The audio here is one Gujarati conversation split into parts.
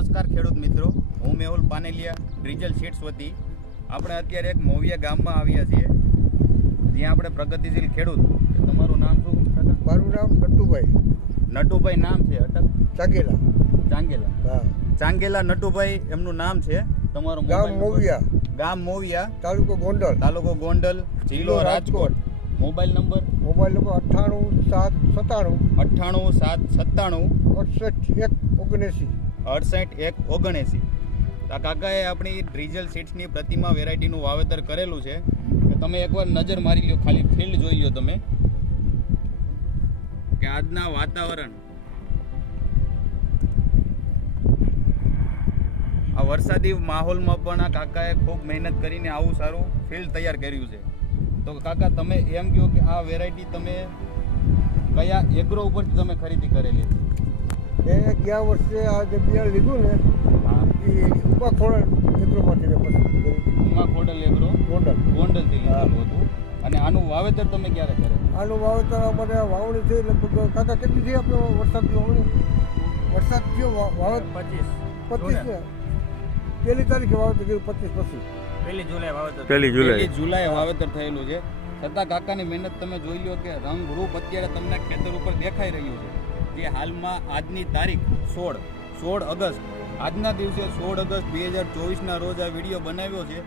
નમસ્કાર ખેડૂત મિત્રો. હું મેહુલ પાનેલિયા ડ્રીજલ શીટ્સ વતી. આપણે અત્યારે એક મોવિયા ગામમાં આવ્યા છીએ. જ્યાં આપણે પ્રગતિશીલ ખેડૂત. તમારું નામ શું? મારું નામ નટુભાઈ. નટુભાઈ નામ છે અટક? ચાંગેલા. ચાંગેલા. હા. ચાંગેલા નટુભાઈ એમનું નામ છે. તમારું ગામ મોવિયા. ગામ મોવિયા. તાલુકો ગોંડલ. તાલુકો ગોંડલ જિલ્લો Rajkot. Mobile number? Mobile number અઠ્ઠાણું સાત સત્તાણું. અઠ્ઠાણું સાત સત્તાણું. અડસઠ એક ઓગણએંસી. અડસઠ એક ઓગણએંસી. આ કાકાએ આપણી ડ્રીઝલ સીટ્સની પ્રતિમા વેરાયટીનું વાવેતર કરેલું છે. તમે એકવાર નજર મારી લ્યો, ખાલી ફિલ્ડ જોઈ લો તમે. કે આજના વાતાવરણ. આ વરસાદી માહોલમાં પણ આ કાકાએ ખૂબ મહેનત કરીને આવું સારું ફિલ્ડ તૈયાર કર્યું છે. તો કાકા, તમે એમ કહો કે આ વેરાયટી તમે કયા એગ્રો ઉપરથી તમે ખરીદી કરેલી છે? એ ગયા વર્ષે આ જે બિયારણ લીધું ને એ ઊભા ખોળ એગ્રોમાંથી મેં પસંદ કર્યું ઉમા ખોડલ એગ્રો ગોંડલ. ગોંડલથી લીધેલું હતું. અને આનું વાવેતર તમે ક્યારે કરે આનું વાવેતર અમારે વાવણી થઈ લગભગ કાકા કેટલી થઈ આપણે વરસાદની વાવણી? વરસાદ થયો વા- વાવેતર? પચીસ. પચીસ ને? પહેલી તારીખે વાવેતર કર્યું પચીસ પછી. પહેલી જુલાઈ વાવેતર પહેલી પહેલી જુલાઈ. જુલાઈ વાવેતર થયેલું છે. છતાં કાકાની મહેનત તમે જોઈ લો કે રંગ રૂપ અત્યારે તમને ખેતર ઉપર દેખાઈ રહ્યું છે. જે હાલમાં આજની તારીખ સોળ સોળ ઓગસ્ટ આજના દિવસે સોળ ઓગસ્ટ બે હજાર ચોવીસના રોજ આ વીડિયો બનાવ્યો છે.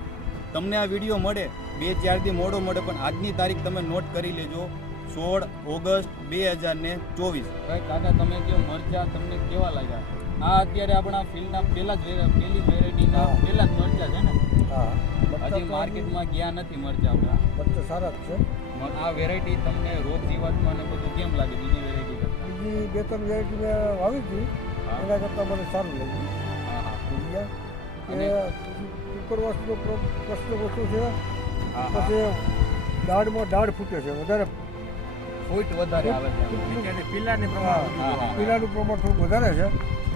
તમને આ વીડિયો મળે બે ચારથી મોડો મળે પણ આજની તારીખ તમે નોટ કરી લેજો સોળ ઓગસ્ટ બે હજાર ને ચોવીસ. કાકા તમે જે મરચા તમને કેવા લાગ્યા? આ અત્યારે આપણા ફિલ્ડના પહેલા જ પહેલી વેરાયટીના. પહેલા જ મરચા છે ને? હા. હજી માર્કેટમાં ગયા નથી મરચા આપણા. મરચા સારા જ છે. આ વેરાયટી તમને રોગ જીવાતમાં ને બધું કેમ લાગે? બીજી બીજી બે ત્રણ વેરાયટી મેં વાવી હતી. એના કરતાં મને સારું લાગ્યું. હા હા. કે અને- ઉપરવાસનો પ્ર- પ્રશ્ન ઓછો છે હા હા. પછી દાળમાં દાળ ફૂટે છે વધારે ફૂટ વધારે આવે છે. પિલ્લાની પ્રમાણ. પીલાનું પ્રમાણ થોડું વધારે છે.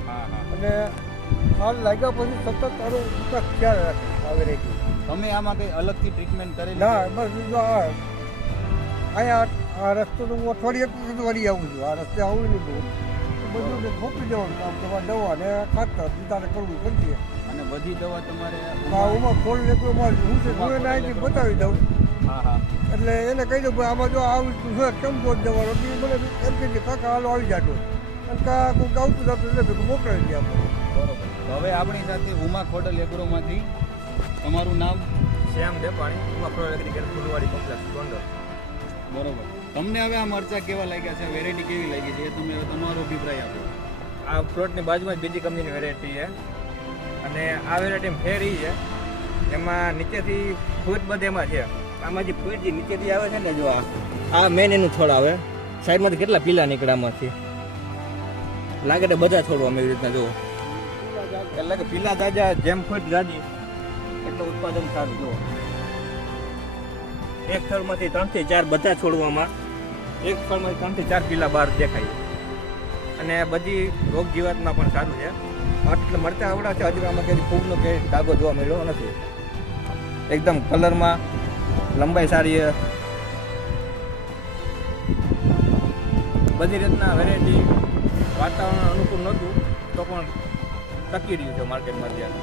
હા હા. અને હાલ લાગ્યા પછી સતત તારો વિકાસ ખ્યાલ રાખે આવે રહી તમે આમાં કઈ અલગથી ટ્રીટમેન્ટ કરેલી ના બસ બીજો આ અહીંયા આ રસ્તો તો હું અઠવાડિયે વળી આવું છું. આ રસ્તે આવું નહીં બહુ. બધું ખોપી જવાનું આમ કામ. તમારે દવા ને ખાતર બીજાને કરવું કરીએ અને બધી દવા તમારે આ ઉમાં ખોલ લેકડોમાં હું છે હું એને અહીંથી બતાવી દઉં. હા હા. એટલે એને કહી દઉં ભાઈ આમાં જો આવું તું છે કેમ બોધ દવાનો? કે મને એમ કે કાકા હાલો આવી જાતો અને કા કોઈક આવતું જતું એટલે ભેગું મોકલાવી દે આપણે બરોબર. હવે આપણી સાથે ઉમા ખોટલ એગ્રોમાંથી તમારું નામ? Shyam Depani Uma agriculture Phulwadi complex Gondal. બરોબર. તમને હવે આ મરચા કેવા લાગ્યા છે? વેરાયટી કેવી લાગી છે? એ તમે તમારો અભિપ્રાય આપો. આ પ્લોટની બાજુમાં જ બીજી કંપનીની વેરાયટી છે. અને આ વેરાયટી ફેર એ છે. એમાં નીચેથી ફૂટ બધે એમાં છે. આમાં જે ફૂટ જે નીચેથી આવે છે ને જો આ મેન એનું છોડ આવે. સાઈડમાંથી કેટલા પીલા નીકળે આમાંથી? લાગે તો બધા છોડવા એવી રીતના જુઓ. એટલે કે પીલા તાજા, જેમ ફૂટ જાજી, એટલું ઉત્પાદન સારું જુઓ. એક થળમાંથી ત્રણથી ચાર બધા છોડવામાં એક ફળમાંથી ત્રણથી ચાર પીલા બહાર દેખાય. અને બધી રોગ જીવાતમાં પણ સારું છે. એટલે મરચા આવડા છે, હજુ આમાં ક્યાંય ફૂગનો કે ડાઘો જોવા મળ્યો નથી. એકદમ કલરમાં લંબાઈ સારી બધી રીતના વેરાયટી વાતાવરણ અનુકૂળ નહોતું, તો પણ ટકી રહ્યું છે માર્કેટમાં અત્યારે.